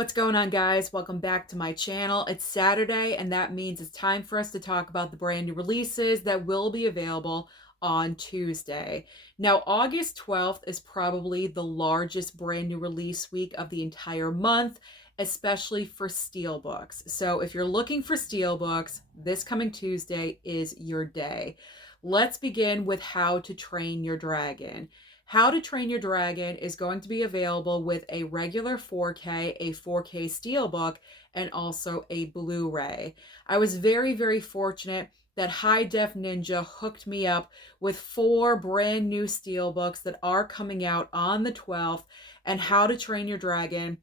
What's going on, guys? Welcome back to my channel. It's Saturday, and that means it's time for us to talk about the brand new releases that will be available on Tuesday. Now, August 12th is probably the largest brand new release week of the entire month, especially for Steelbooks. So if you're looking for Steelbooks, this coming Tuesday is your day. Let's begin with How to Train Your Dragon. How to Train Your Dragon is going to be available with a regular 4K, a 4K Steelbook, and also a Blu-ray. I was very fortunate that High Def Ninja hooked me up with 4 brand new Steelbooks that are coming out on the 12th, and How to Train Your Dragon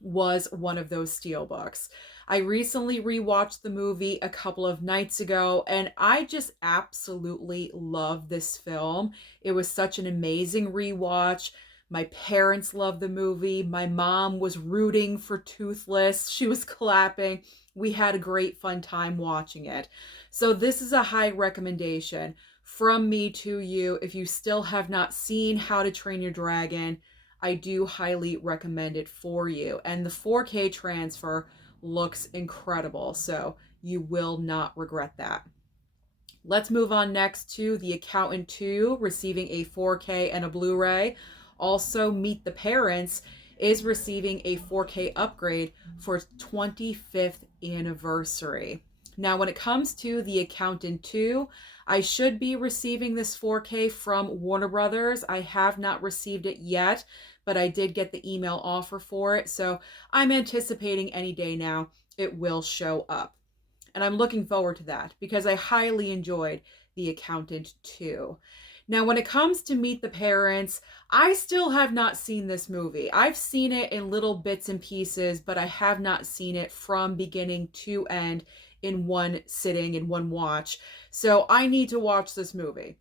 was one of those Steelbooks. I recently rewatched the movie a couple of nights ago, and I just absolutely love this film. It was such an amazing rewatch. My parents loved the movie. My mom was rooting for Toothless. She was clapping. We had a great fun time watching it. So this is a high recommendation from me to you. If you still have not seen How to Train Your Dragon, I do highly recommend it for you. And the 4K transfer looks incredible, so you will not regret that. Let's move on next to The Accountant 2, receiving a 4K and a Blu-ray. Also, Meet the Parents is receiving a 4K upgrade for its 25th anniversary. Now, when it comes to The Accountant 2, I should be receiving this 4K from Warner Brothers. I have not received it yet, but I did get the email offer for it, so I'm anticipating any day now it will show up. And I'm looking forward to that because I highly enjoyed The Accountant 2. Now, when it comes to Meet the Parents, I still have not seen this movie. I've seen it in little bits and pieces, but I have not seen it from beginning to end in one sitting, in one watch. So I need to watch this movie.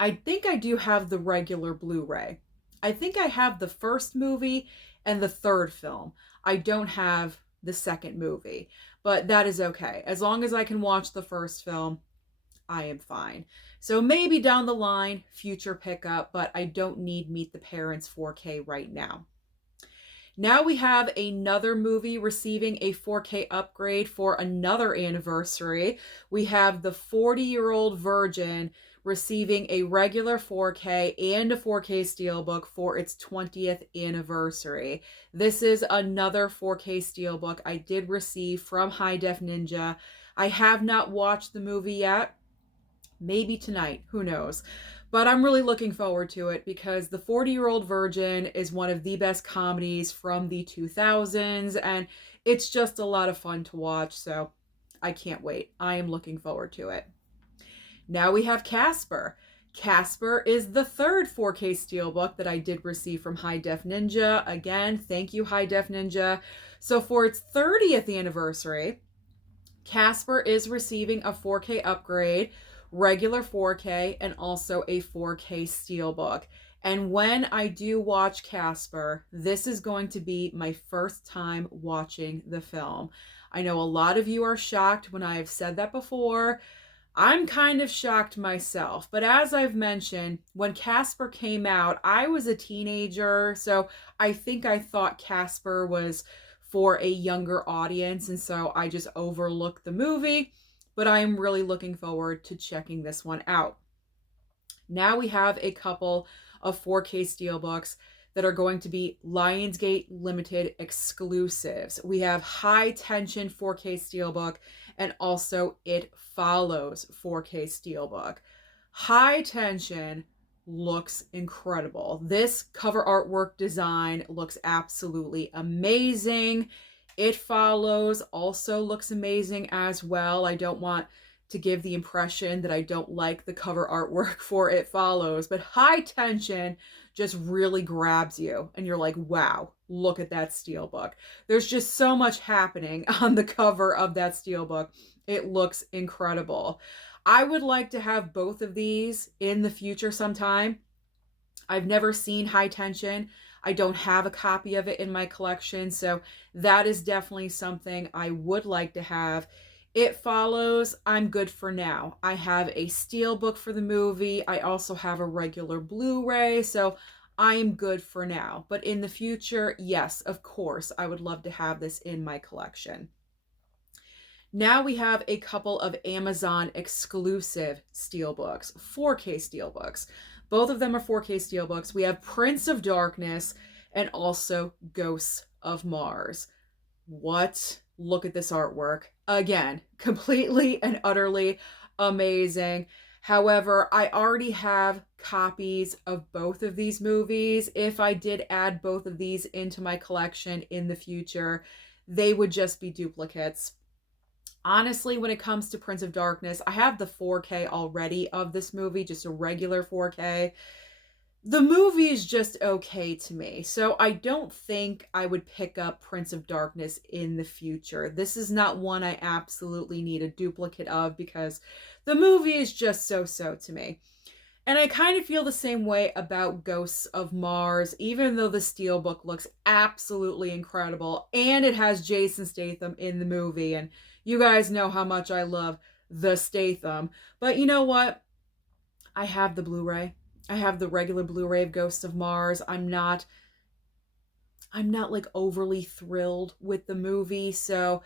I think I do have the regular Blu-ray. I think I have the first movie and the third film. I don't have the second movie, but that is okay. As long as I can watch the first film, I am fine. So maybe down the line, future pickup, but I don't need Meet the Parents 4K right now. Now we have another movie receiving a 4K upgrade for another anniversary. We have The 40-Year-Old Virgin receiving a regular 4K and a 4K Steelbook for its 20th anniversary. This is another 4K Steelbook I did receive from High Def Ninja. I have not watched the movie yet. Maybe tonight, who knows? But I'm really looking forward to it because The 40-Year-Old Virgin is one of the best comedies from the 2000s, and it's just a lot of fun to watch, so I can't wait. I am looking forward to it. Now we have Casper. Casper is the third 4K Steelbook that I did receive from High Def Ninja. Again, thank you, High Def Ninja. So for its 30th anniversary, Casper is receiving a 4K upgrade, regular 4K, and also a 4K Steelbook. And when I do watch Casper, this is going to be my first time watching the film. I know a lot of you are shocked when I have said that before. I'm kind of shocked myself, but as I've mentioned, when Casper came out, I was a teenager, so I think I thought Casper was for a younger audience, and so I just overlooked the movie, but I am really looking forward to checking this one out. Now we have a couple of 4K Steelbooks that are going to be Lionsgate Limited exclusives. We have High Tension 4K Steelbook and also It Follows 4K Steelbook. High Tension looks incredible. This cover artwork design looks absolutely amazing. It Follows also looks amazing as well. I don't want to give the impression that I don't like the cover artwork for It Follows, but High Tension just really grabs you and you're like, wow, look at that Steelbook. There's just so much happening on the cover of that Steelbook. It looks incredible. I would like to have both of these in the future sometime. I've never seen High Tension. I don't have a copy of it in my collection, so that is definitely something I would like to have. It Follows, I'm good for now. I have a Steelbook for the movie. I also have a regular Blu-ray, so I am good for now. But in the future, yes, of course, I would love to have this in my collection. Now we have a couple of Amazon exclusive steelbooks, 4K steelbooks. Both of them are 4K steelbooks. We have Prince of Darkness and also Ghosts of Mars. What? Look at this artwork. Again, completely and utterly amazing. However, I already have copies of both of these movies. If I did add both of these into my collection in the future, they would just be duplicates. Honestly, when it comes to Prince of Darkness, I have the 4K already of this movie, just a regular 4K. The movie is just okay to me, so I don't think I would pick up Prince of Darkness in the future. This is not one I absolutely need a duplicate of because the movie is just so-so to me. And I kind of feel the same way about Ghosts of Mars, even though the Steelbook looks absolutely incredible and it has Jason Statham in the movie. And you guys know how much I love the Statham. But you know what? I have the Blu-ray. I have the regular Blu-ray of Ghosts of Mars. I'm not like overly thrilled with the movie, so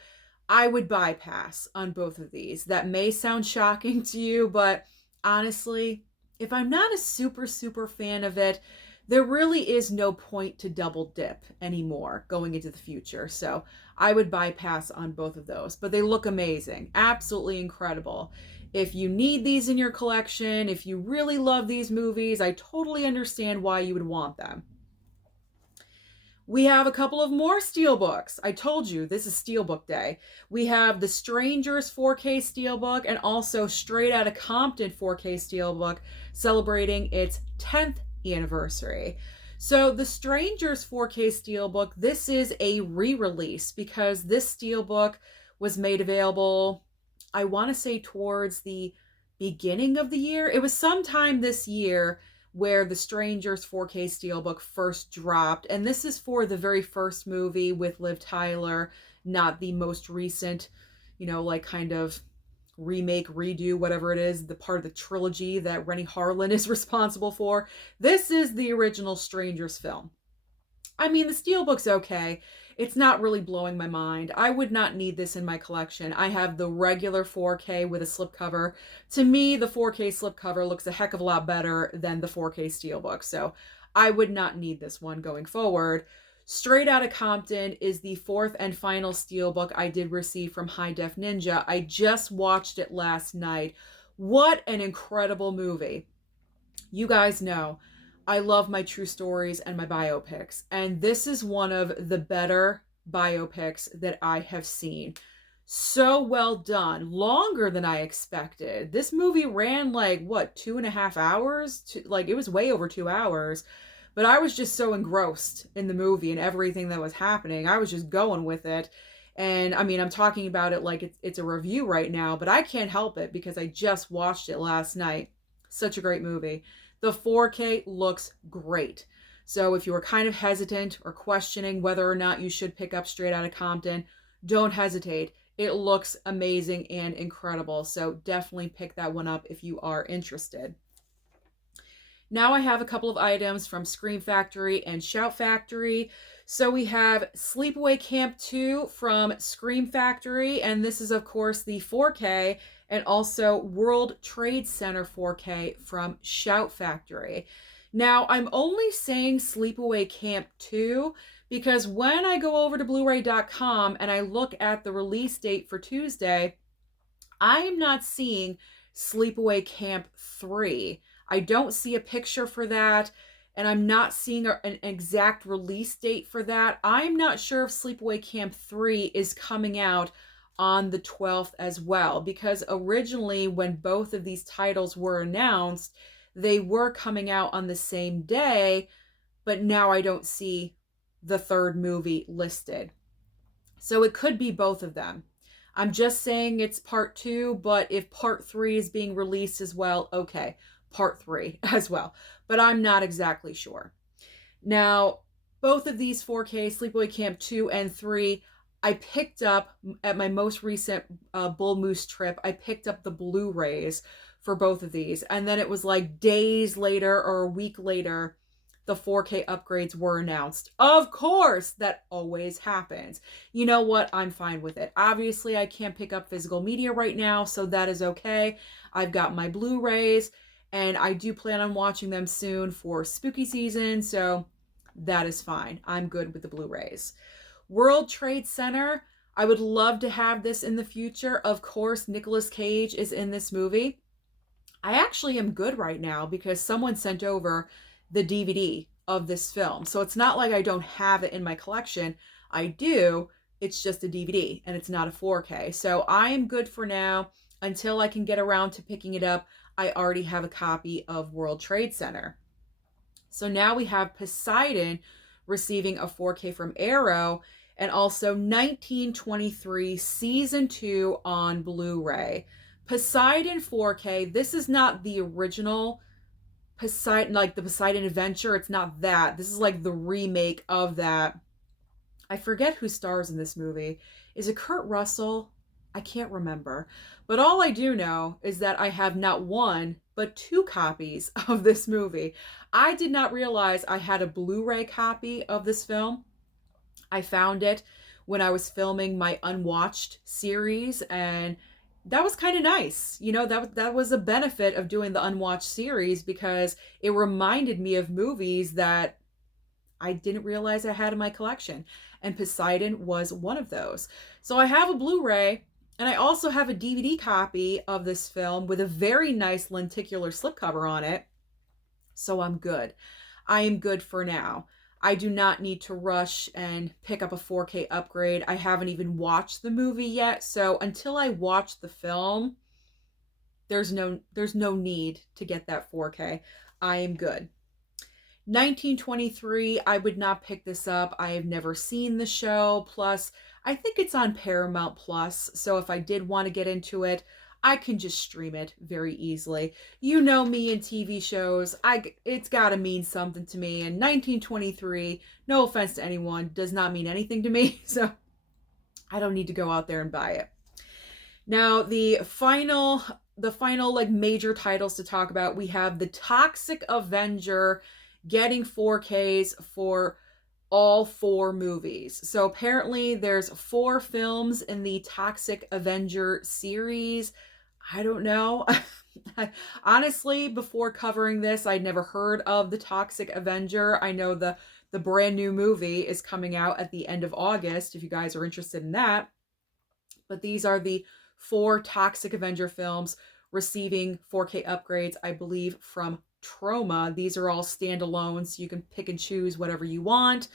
I would bypass on both of these. That may sound shocking to you, but honestly, if I'm not a super fan of it, there really is no point to double dip anymore going into the future. So I would bypass on both of those, but they look amazing. Absolutely incredible. If you need these in your collection, if you really love these movies, I totally understand why you would want them. We have a couple of more Steelbooks. I told you, this is Steelbook Day. We have The Strangers 4K Steelbook and also Straight Outta Compton 4K Steelbook celebrating its 10th anniversary. So The Strangers 4K Steelbook, this is a re-release because this Steelbook was made available, I want to say towards the beginning of the year. It was sometime this year where The Strangers 4K Steelbook first dropped. And this is for the very first movie with Liv Tyler, not the most recent, like kind of remake, redo, whatever it is, the part of the trilogy that Renny Harlin is responsible for. This is the original Strangers film. I mean, the Steelbook's okay. It's not really blowing my mind. I would not need this in my collection. I have the regular 4K with a slipcover. To me, the 4K slipcover looks a heck of a lot better than the 4K Steelbook, so I would not need this one going forward. Straight Outta Compton is the fourth and final Steelbook I did receive from High Def Ninja. I just watched it last night. What an incredible movie. You guys know I love my true stories and my biopics, and this is one of the better biopics that I have seen. So well done, longer than I expected. This movie ran like, what, 2.5 hours? Like, it was way over 2 hours, but I was just so engrossed in the movie and everything that was happening. I was just going with it. And I mean, I'm talking about it like it's a review right now, but I can't help it because I just watched it last night. Such a great movie. The 4K looks great. So if you were kind of hesitant or questioning whether or not you should pick up Straight Outta Compton, don't hesitate. It looks amazing and incredible. So definitely pick that one up if you are interested. Now I have a couple of items from Scream Factory and Shout Factory. So we have Sleepaway Camp 2 from Scream Factory, and this is of course the 4K, and also World Trade Center 4K from Shout Factory. Now I'm only saying Sleepaway Camp 2 because when I go over to blu-ray.com and I look at the release date for Tuesday, I'm not seeing Sleepaway Camp 3. I don't see a picture for that, and I'm not seeing an exact release date for that. I'm not sure if Sleepaway Camp 3 is coming out on the 12th as well, because originally when both of these titles were announced, they were coming out on the same day, but now I don't see the third movie listed. So it could be both of them. I'm just saying it's part 2, but if part 3 is being released as well, okay, part 3 as well, but I'm not exactly sure. Now, both of these 4K, Sleepaway Camp 2 and 3, I picked up at my most recent Bull Moose trip. I picked up the Blu-rays for both of these, and then it was like days later or a week later the 4K upgrades were announced. Of course, that always happens. You know what? I'm fine with it. Obviously, I can't pick up physical media right now, so that is okay. I've got my Blu-rays, and I do plan on watching them soon for spooky season, so that is fine. I'm good with the Blu-rays. World Trade Center, I would love to have this in the future. Of course, Nicolas Cage is in this movie. I actually am good right now because someone sent over the DVD of this film. So it's not like I don't have it in my collection. I do. It's just a DVD and it's not a 4K. So I am good for now until I can get around to picking it up. I already have a copy of World Trade Center. So now we have Poseidon receiving a 4K from Arrow and also 1923 Season 2 on Blu-ray. Poseidon 4K, this is not the original Poseidon, like the Poseidon Adventure. It's not that. This is like the remake of that. I forget who stars in this movie. Is it Kurt Russell? I can't remember. But all I do know is that I have not one, but two copies of this movie. I did not realize I had a Blu-ray copy of this film. I found it when I was filming my Unwatched series, and that was kind of nice. You know, that was a benefit of doing the Unwatched series because it reminded me of movies that I didn't realize I had in my collection, and Poseidon was one of those. So I have a Blu-ray, and I also have a DVD copy of this film with a very nice lenticular slipcover on it. So I'm good. I am good for now. I do not need to rush and pick up a 4K upgrade. I haven't even watched the movie yet, so until I watch the film, there's no need to get that 4K. I am good. 1923, I would not pick this up. I have never seen the show. Plus, I think it's on Paramount Plus, so if I did want to get into it, I can just stream it very easily. You know me and TV shows. It's got to mean something to me. And 1923, no offense to anyone, does not mean anything to me. So I don't need to go out there and buy it. Now, the final like major titles to talk about, we have the Toxic Avenger getting 4Ks for all 4 movies. So apparently there's 4 films in the Toxic Avenger series. I don't know. Honestly, before covering this, I'd never heard of the Toxic Avenger. I know the brand new movie is coming out at the end of August, if you guys are interested in that. But these are the 4 Toxic Avenger films receiving 4K upgrades, I believe, from Troma. These are all standalones, so you can pick and choose whatever you want.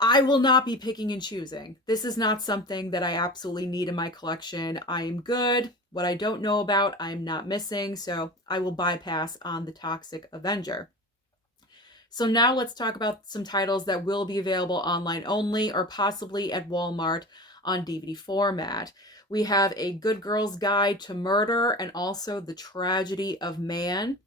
I will not be picking and choosing. This is not something that I absolutely need in my collection. I am good. What I don't know about, I'm not missing, so I will bypass on the Toxic Avenger. So now let's talk about some titles that will be available online only or possibly at Walmart on DVD format. We have A Good Girl's Guide to Murder and also The Tragedy of Man.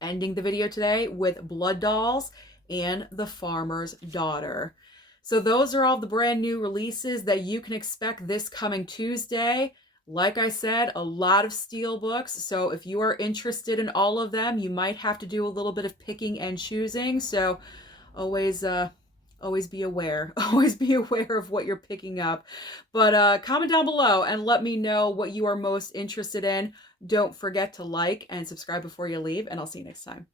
Ending the video today with Blood Dolls and The Farmer's Daughter. So those are all the brand new releases that you can expect this coming Tuesday. Like I said, a lot of Steelbooks. So if you are interested in all of them, you might have to do a little bit of picking and choosing. So always be aware. Always be aware of what you're picking up. But comment down below and let me know what you are most interested in. Don't forget to like and subscribe before you leave, and I'll see you next time.